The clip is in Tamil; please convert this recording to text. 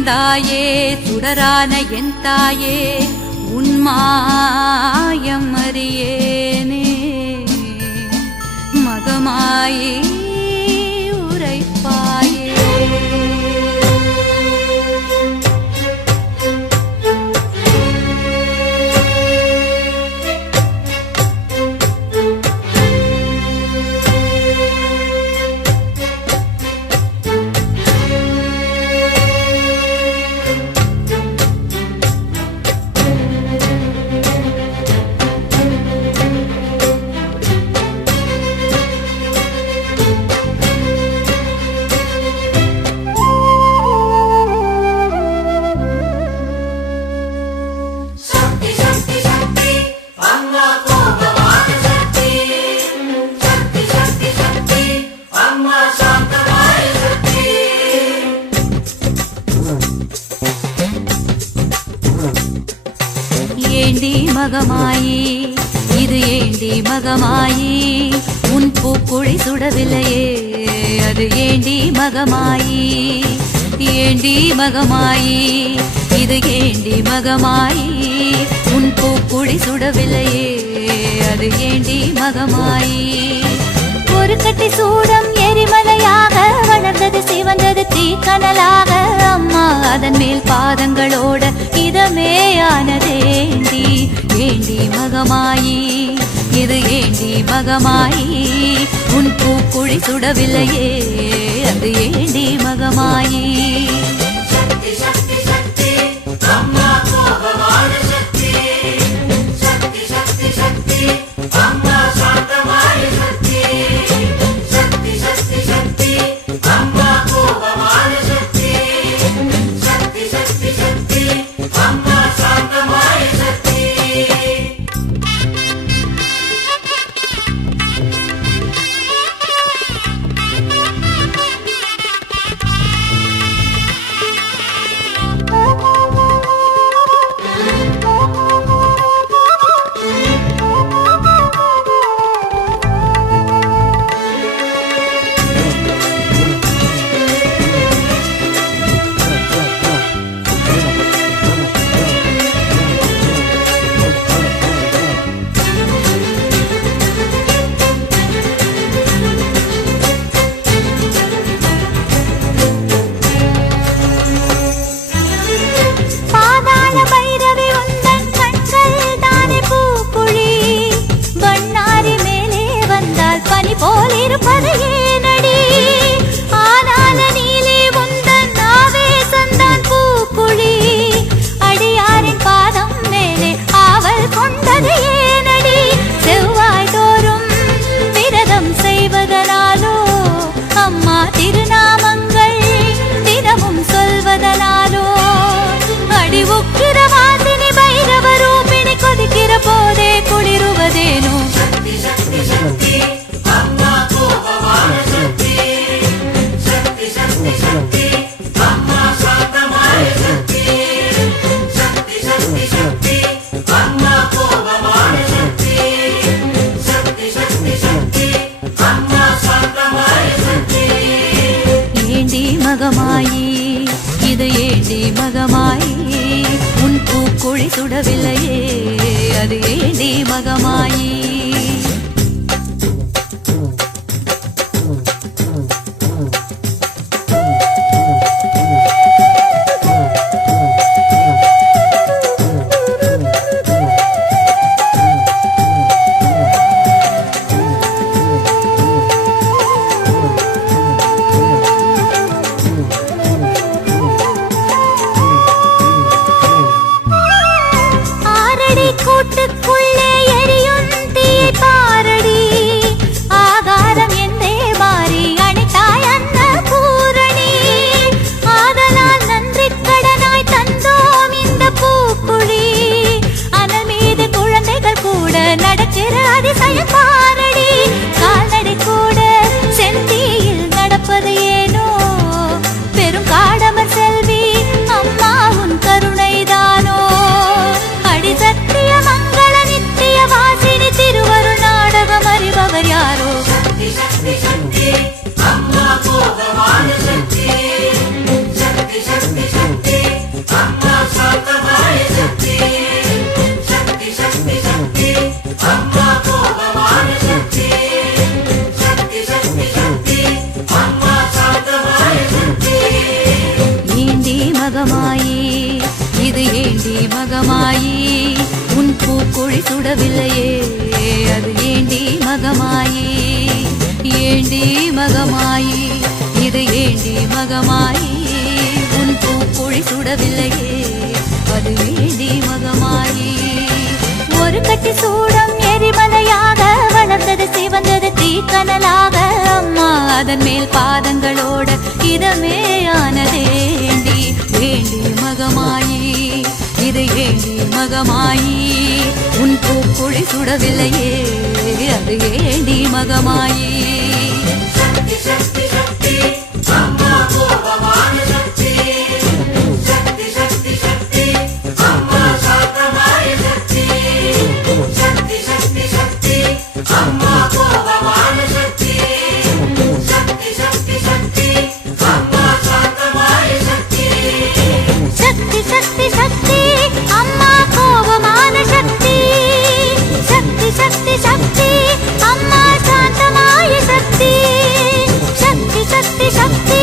வந்தாயே சுடரான என் தாயே உன்மாயம் அறியேனே மகமாயே உரைப்பாயே. ஏண்டி மகமாயி இது ஏண்டி மகமாயி உன் பூக்குழி சுடவில்லையே அது ஏண்டி மகமாயி. ஏண்டி மகமாயி இது ஏண்டி மகமாயி உன் பூக்குழி சுடவில்லையே அது ஏண்டி மகமாயி. ஒரு கட்டி சூடம் எரிமலையாக வளர்ந்தது சிவந்தது தீக்கனலாக அம்மா அதன் மேல் பாதங்களோட இதமே ஆனதேண்டி. ஏண்டி மகமாயி இது ஏண்டி மகமாயி உன் பூக்குழி சுடவில்லையே அது ஏண்டி மகமாயி. மகமாயி இது ஏண்டி மகமாயி உன் பூக்குழி சுடவில்லையே அது ஏண்டி மகமாயி. கூட்டுக்குள்ளே எரியும் தீ பூக்குழி சுடவில்லையே அது ஏண்டி மகமாயி ஏண்டி மகமாயி இது ஏண்டி மகமாயி உன் பூக்குழி சுடவில்லையே அது ஏண்டி மகமாயி ஒரு கட்டி சூடம் எரிமலையாக வளர்ந்தது சிவந்தது தீக்கனலாக அம்மா அதன் மேல் பாதங்களோட இதமே ஆனதேண்டி ஏண்டி மகமாயி இது ஏண்டி மகமாயி உன் பூக்குழி சுடவில்லையே அது ஏண்டி மகமாயி சக்தி சக்தி சக்தி அம்மா கோபமான சக்தி சக்தி சக்தி சக்தி அம்மா சாந்தமாய சக்தி சக்தி சக்தி சக்தி அம்மா கோபமான சக்தி சக்தி சக்தி சக்தி அம்மா சாந்தமாய சக்தி சக்தி சக்தி சக்தி அம்மா கோபமான சக்தி சக்தி சக்தி சக்தி அம்மா சாந்தமாய சக்தி சக்தி சக்தி சக்தி